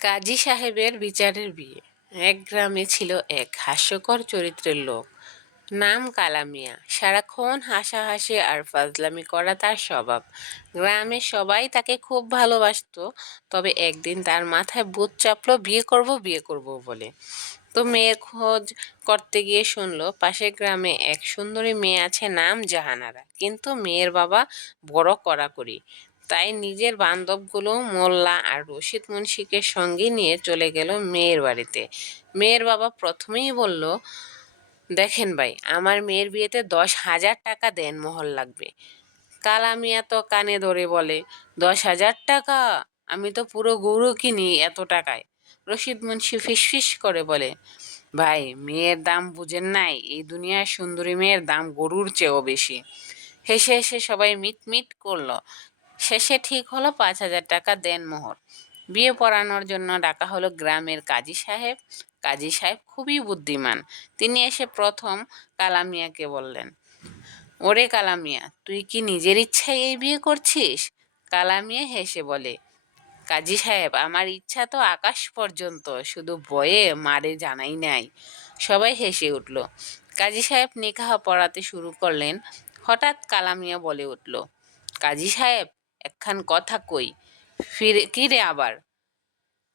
কাজী সাহেবের বিচারের বিয়ে। এক গ্রামে ছিল এক হাস্যকর চরিত্রের লোক, নাম কালামিয়া। সারাক্ষণ হাসাহাসি আর ফাজলামি করা তার স্বভাব। গ্রামের সবাই তাকে খুব ভালোবাসতো। তবে একদিন তার মাথায় ভূত চাপলো বিয়ে করব বলে। তো মেয়ের খোঁজ করতে গিয়ে শুনলো পাশের গ্রামে এক সুন্দরী মেয়ে আছে, নাম জাহানারা। কিন্তু মেয়ের বাবা বড় কড়াকড়ি। তাই নিজের বান্ধবগুলো মোল্লা আর রশিদ মুন্সিকে সঙ্গে নিয়ে চলে গেল মেয়ের বাড়িতে। মেয়ের বাবা প্রথমেই বলল, দেখেন ভাই, আমার মেয়ের বিয়েতে 10,000 টাকা দেন মোহর লাগবে। কালামিয়া তো কানে ধরে বলে, 10,000 টাকা? আমি তো পুরো গরু কিনি এত টাকায়। রশিদ মুন্সি ফিসফিস করে বলে, ভাই, মেয়ের দাম বুঝেন নাই? এই দুনিয়ার সুন্দরী মেয়ের দাম গরুর চেয়েও বেশি। হেসে হেসে সবাই মিটমিট করলো। শেষে ঠিক হলো 5,000 টাকা দেন মোহর। বিয়ে পড়ানোর জন্য ডাকা হলো গ্রামের কাজী সাহেব। কাজী সাহেব খুবই বুদ্ধিমান। তিনি এসে প্রথম কালামিয়াকে বললেন, ওরে কালামিয়া, তুই কি নিজের ইচ্ছায় এই বিয়ে করছিস? কালামিয়া হেসে বলে, কাজী সাহেব, আমার ইচ্ছা তো আকাশ পর্যন্ত, শুধু বয়ে মারে জানাই নাই। সবাই হেসে উঠল। কাজী সাহেব নিকাহ পড়াতে শুরু করলেন। হঠাৎ কালামিয়া বলে উঠল, কাজী সাহেব, একখান কথা কই। ফিরে কি রে আবার?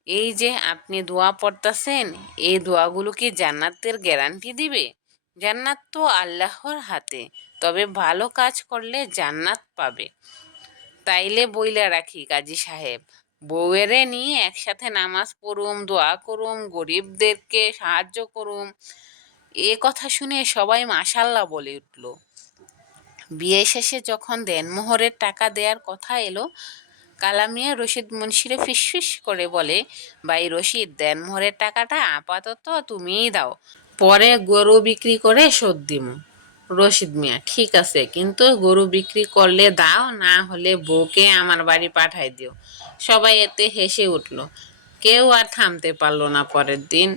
এই যে আপনি দোয়া পড়তাছেন, এই দোয়াগুলো কি জান্নাতের গ্যারান্টি দিবে? জান্নাত তো আল্লাহর হাতে, তবে ভালো কাজ করলে জান্নাত পাবে। তাইলে বইলা রাখি কাজী সাহেব, বউয়েরে নিয়ে একসাথে নামাজ পড়ুম, দোয়া করুম, গরিবদেরকে সাহায্য করুম। এ কথা শুনে সবাই মাশাল্লাহ বলে উঠল। বিয়ে শেষে যখন দেনমোহরের টাকা দেওয়ার কথা এলো, কালামিয়া রশিদ মুন্সিরে ফিসফিস করে বলে, ভাই রশিদ, দেনমোহরের টাকাটা আপাতত তুমিই দাও, পরে গরু বিক্রি করে শোধ দিমু। রশিদ মিয়া, ঠিক আছে, কিন্তু গরু বিক্রি করলে দাও, না হলে বউকে আমার বাড়ি পাঠাই দিও। সবাই এতে হেসে উঠল। কেউ আর থামতে পারলো না। পরের দিন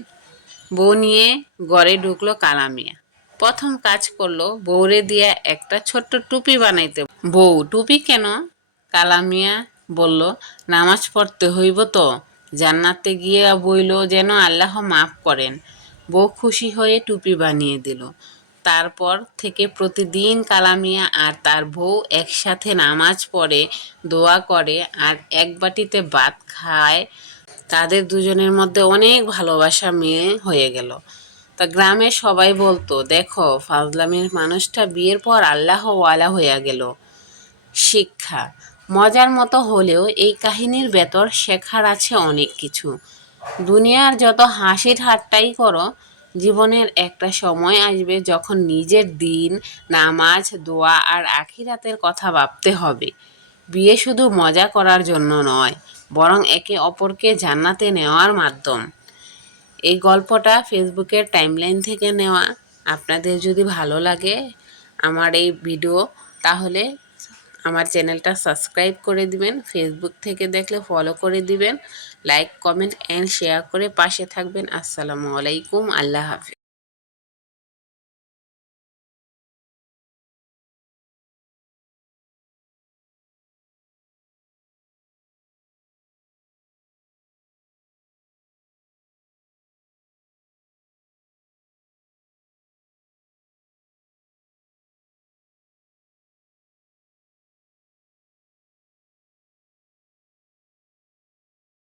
বউ নিয়ে ঘরে ঢুকলো কালামিয়া। প্রথম কাজ করলো, বউরে দিয়া একটা ছোট্ট টুপি বানাইতে। বউ, টুপি কেন? কালামিয়া বলল, নামাজ পড়তে হইব তো, জান্নাতে গিয়ে বইল যেন আল্লাহ মাফ করেন। বউ খুশি হয়ে টুপি বানিয়ে দিল। তারপর থেকে প্রতিদিন কালামিয়া আর তার বউ একসাথে নামাজ পড়ে, দোয়া করে আর এক বাটিতে ভাত খায়। তাদের দুজনের মধ্যে অনেক ভালোবাসা মেয়ে হয়ে গেল। তা গ্রামের সবাই বলতো, দেখো, ফাজলামের মানুষটা বিয়ের পর আল্লাহ ওয়ালা হইয়া গেল। শিক্ষা। মজার মতো হলেও এই কাহিনীর ভেতর শেখার আছে অনেক কিছু। দুনিয়ার যত হাসি ঠাট্টাই করো, জীবনের একটা সময় আসবে যখন নিজের দিন, নামাজ, দোয়া আর আখিরাতের কথা ভাবতে হবে। বিয়ে শুধু মজা করার জন্য নয়, বরং একে অপরকে জান্নাতে নেওয়ার মাধ্যম। এই গল্পটা ফেসবুকের টাইমলাইন থেকে নেওয়া। আপনাদের যদি ভালো লাগে আমার এই ভিডিও, তাহলে আমার চ্যানেলটা সাবস্ক্রাইব করে দিবেন। ফেসবুক থেকে দেখলে ফলো করে দিবেন। লাইক, কমেন্ট অ্যান্ড শেয়ার করে পাশে থাকবেন। আসসালামু আলাইকুম। আল্লাহ হাফিজ।